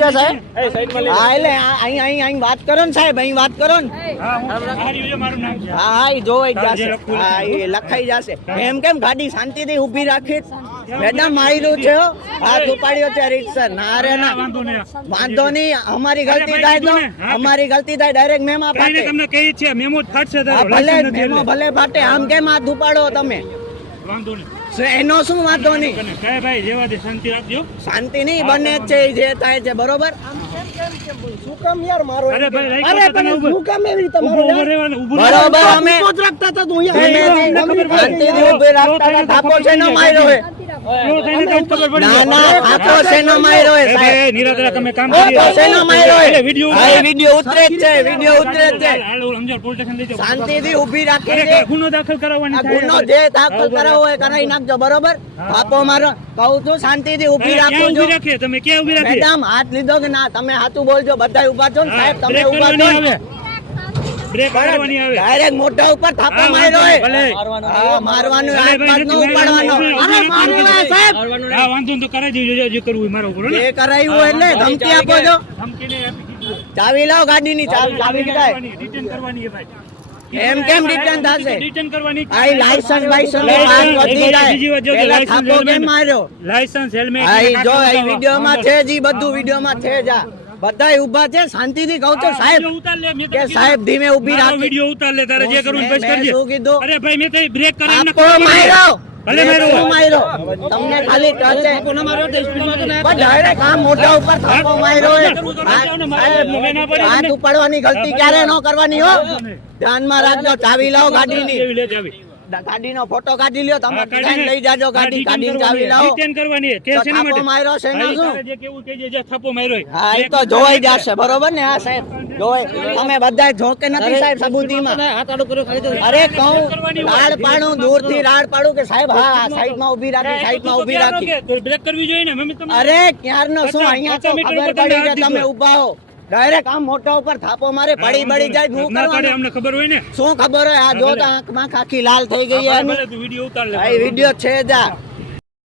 છે સાહેબ? હા એટલે અહીં વાત કરો ને સાહેબ, અહીં વાત કરો ને. હા એ જોવાઈ જશે, હા એ લખાઈ જશે. એમ કેમ ગાડી શાંતિથી ઊભી રાખી? મેડમ માર્યું છે, હાથ ઉપાડ્યો છે રીતસર. ના રે ના, વાંધો નહીં, અમારી ગલતી થાય તો અમારી ગલતી થાય ડાયરેક્ટ મેમો ફાટે. તમને કહીએ છીએ મેમો ફાટશે, ભલે મેમો ભલે ફાટે, આમ કેમ હાથ ઉપાડો તમે? વાંધો નહીં, એનો શું વાંધો નહીં? ભાઈ જેવા દે, શાંતિ રાખજો. શાંતિ નહીં બને છે, જે થાય છે બરોબર. શું કામ યાર મારો? અરે ભાઈ, અરે પણ શું કામ એવી તમારો ઉભો રહેવાનું, ઉભો બરોબર. અમે ઉભો જ રાખતા હતા, તું અહીંયા શાંતિથી ઊભી રાખતા હતા. થાપો છે નો માર્યો હે? ના ના, થાપો છે નો માર્યો હે સાહેબ? નિરાતરા તમે કામ થાપો છે નો માર્યો હે? વિડિયો વિડિયો ઉતરે જ છે, વિડિયો ઉતરે જ છે. અંજાર પોલીસ સ્ટેશન લઈ જાઓ. શાંતિથી ઊભી રાખી છે. ગુનો દાખલ કરાવવાની આ ગુનો જે દાખલ કરાવવો હોય કરાવી નાખજો બરોબર. થાપો મારો કહું છું, શાંતિથી ઊભી રાખો છો. રાખીએ તમે ક્યાં ઊભી રાખીએ? મેડમ હાથ લીધો કે ના? તમે હાથું બોલજો, બધા ઉભા છો ને સાહેબ, તમે ઉભા છો ને. બ્રેક મારવાની આવે. ડાયરેક્ટ મોઢા ઉપર થાપો માર્યો હે. હા મારવાનું, હાથ પાડ નો ઉપાડવાનો. અરે મારવાનું સાહેબ. હા વાંધો તો કરાઈ દેજો, જે કરવું હોય મારો ઉપર. એ કરાયું એટલે ધમકી આપો છો? ધમકીને ચાવી લાવો ગાડીની, ચાવી કીધાય. રિટર્ન કરવાની છે ભાઈ. એમ કેમ રિટર્ન થશે? રિટર્ન કરવાની. આ લાયસન્સ બાયસન્સ નો વાત વધી જાય. પેલા થાપો કેમ માર્યો? લાયસન્સ હેલ્મેટ આ જો આ વિડિયોમાં છે જ, ઈ બધું વિડિયોમાં છે જ. આ બધાય ઊભા છે, શાંતિથી કહું છું સાહેબ કે સાહેબ ધીમે ઊભી રાખો. વિડિયો ઉતાર લે, તારે જે કરવું બસ કરજે. શું કીધું? અરે ભાઈ મેં તો બ્રેક કરીને થાપો માર્યો. ભલે માર્યો. માર્યો તમને ખાલી ટચે પણ ડાયરેક્ટ આ મોઢા ઉપર થાપો માર્યો હે. હાથ ઉપાડવાની ગલતી ક્યારે ન કરવાની હો. ધ્યાનમાં રાખજો. ચાવી લાવો ગાડીની. ગાડીનો ફોટો કાઢી લ્યો તમે, લઈ જાજો ગાડી. ગાડીની ચાવી લાવો. રિટર્ન કરવાની છે. તો થાપો માર્યો છે ને શું? જે કેવું કહેજે, જે થાપો માર્યો. હા એ તો જોવાઈ જશે બરોબર ને. હા સાહેબ જોવાય. તમે બધા જોકે નથી સાહેબ સબૂતીમાં? અરે કહું રાડ પાડું, દૂરથી રાડ પાડું કે સાહેબ હા સાઈડમાં ઊભી રાખી, સાઈડમાં ઊભી રાખી. બ્રેક કરવી જોઈએ ને મમ્મી તમે. અરે ક્યારનો શું, અહીંયા તો ખબર પડી કે તમે ઊભા હો. ડાયરેક્ટ આમ મોઢા ઉપર થાપો મારે, પડી જાય. શું કરવાનું? અમને ખબર હોય ને. શું ખબર હોય? આ જો તો આંખમાં આખી લાલ થઈ ગઈ. વિડિયો ઉતાર લે. વિડિયો છે જ આ.